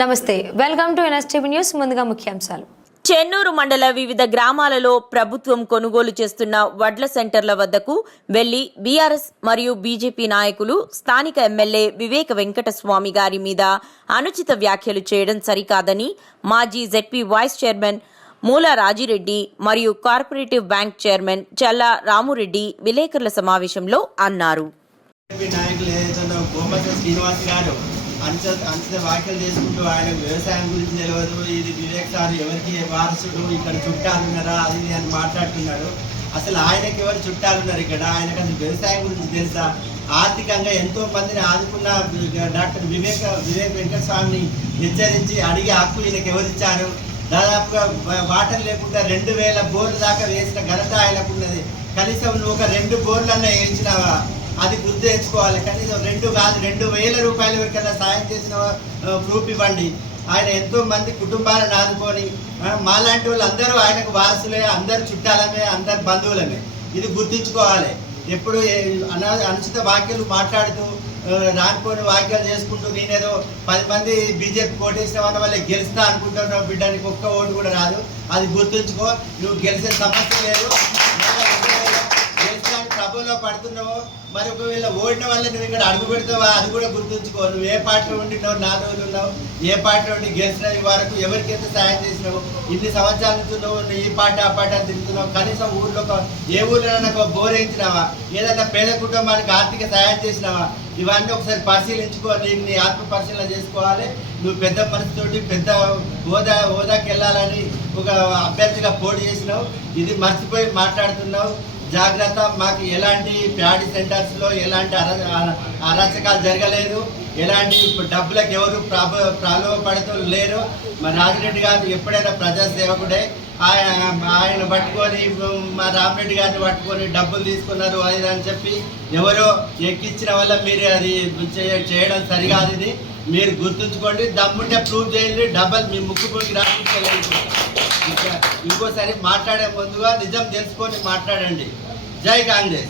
నమస్తే welcome to NSTV news ముందుగా ముఖ్యాంశాలు. చెన్నూరు మండల వివిధ గ్రామాలలో ప్రభుత్వం కొనుగోలు చేస్తున్న వడ్ల సెంటర్ల వద్దకు వెళ్ళి బీఆర్ఎస్ మరియు బీజేపీ నాయకులు స్థానిక ఎమ్మెల్యే వివేక వెంకటస్వామి గారి మీద అనుచిత వ్యాఖ్యలు చేయడం సరికాదని మాజీ ZP vice chairman Moola Rajireddy మరియు corporative bank chairman Challa Ramureddy విలేకరుల సమావేశంలో అన్నారు. గారు అంచ అంచ వ్యాఖ్యలు చేసుకుంటూ ఆయన వ్యవసాయం గురించి తెలియదు ఇది వివేక్ సార్ ఎవరికి వారసుడు ఇక్కడ చుట్టాలున్నారా అది ఇది అని మాట్లాడుతున్నాడు. అసలు ఆయనకి ఎవరు చుట్టాలున్నారు ఇక్కడ? ఆయనకు అసలు వ్యవసాయం గురించి తెలుసా? ఆర్థికంగా ఎంతో మందిని ఆదుకున్న డాక్టర్ వివేక వివేక్ వెంకటస్వామిని హెచ్చరించి అడిగి హక్కు ఈయనకి ఎవరు ఇచ్చారు? దాదాపుగా వాటర్ లేకుండా రెండు వేల బోర్లు దాకా వేసిన ఘనత ఆయనకు ఉన్నది. కనీసం నువ్వు ఒక రెండు బోర్లన్నా వేయించినావా? అది గుర్తు తెచ్చుకోవాలి. కనీసం రెండు కాదు రెండు వేల రూపాయల వరకైనా సాయం చేసిన ప్రూఫ్ ఇవ్వండి. ఆయన ఎంతో మంది కుటుంబాలను ఆదుకొని ఆ, మాలాంటి వాళ్ళు అందరూ ఆయనకు వారసులే అందరు చుట్టాలమే అందరు బంధువులమే. ఇది గుర్తుంచుకోవాలి. ఎప్పుడు అనా అనుచిత వాక్యాలు మాట్లాడుతూ ఆ, వాక్యాలు చేసుకుంటూ నేనేదో పది మంది బీజేపీ ఓటేసిన వల్ల గెలుస్తా అనుకుంటున్నావు బిడ్డానికి ఒక్క ఓటు కూడా రాదు. అది గుర్తుంచుకో. నువ్వు గెలిచే సమస్య లేదు. ప్రభులో మరి ఒకవేళ ఓడిన వల్ల నువ్వు ఇక్కడ అడుగు పెడతావా? అది కూడా గుర్తుంచుకో. నువ్వు ఏ పార్టీలో ఉండినావు? నాలుగు రోజులు ఉన్నావు. ఏ పార్టీలో ఉండి గెలిచిన వరకు ఎవరికైతే సాయం చేసినావు? ఇన్ని సంవత్సరాల నుంచి నువ్వు ఈ పార్టీ ఆ పార్టీ అని తిరుగుతున్నావు. కనీసం ఊర్లో ఒక ఏ ఊర్లో ఒక బోర్ వేయించినావా? ఏదైనా పేద కుటుంబానికి ఆర్థిక సాయం చేసినావా? ఇవన్నీ ఒకసారి పరిశీలించుకో. నీకు నీ ఆత్మ పరిశీలన చేసుకోవాలి. నువ్వు పెద్ద మనసుతోటి పెద్ద హోదా హోదాకి వెళ్ళాలని ఒక అభ్యర్థిగా పోటీ చేసినావు. ఇది మర్చిపోయి మాట్లాడుతున్నావు. జాగ్రత్త మాకు ఎలాంటి ప్యాడీ సెంటర్స్లో ఎలాంటి అర అరాచకాలు జరగలేదు. ఎలాంటి డబ్బులకు ఎవరు ప్రాభ ప్రలోభపడుతూ లేరు. మా రాజిరెడ్డి గారు ఎప్పుడైనా ప్రజాసేవకుడే. ఆయన ఆయన పట్టుకొని మా రామరెడ్డి గారిని పట్టుకొని డబ్బులు తీసుకున్నారు అది అని చెప్పి ఎవరో ఎక్కించిన వల్ల మీరు అది చేయడం సరికాదు ఇది. మీరు గుర్తుంచుకోండి దమ్ముంటే ప్రూవ్ చేయండి డబ్బులు మీ ముక్కు పోయి రాపించలేదు ఇంకోసారి మాట్లాడే ముందుగా నిజం తెలుసుకొని మాట్లాడండి. జై కాంగ్రెస్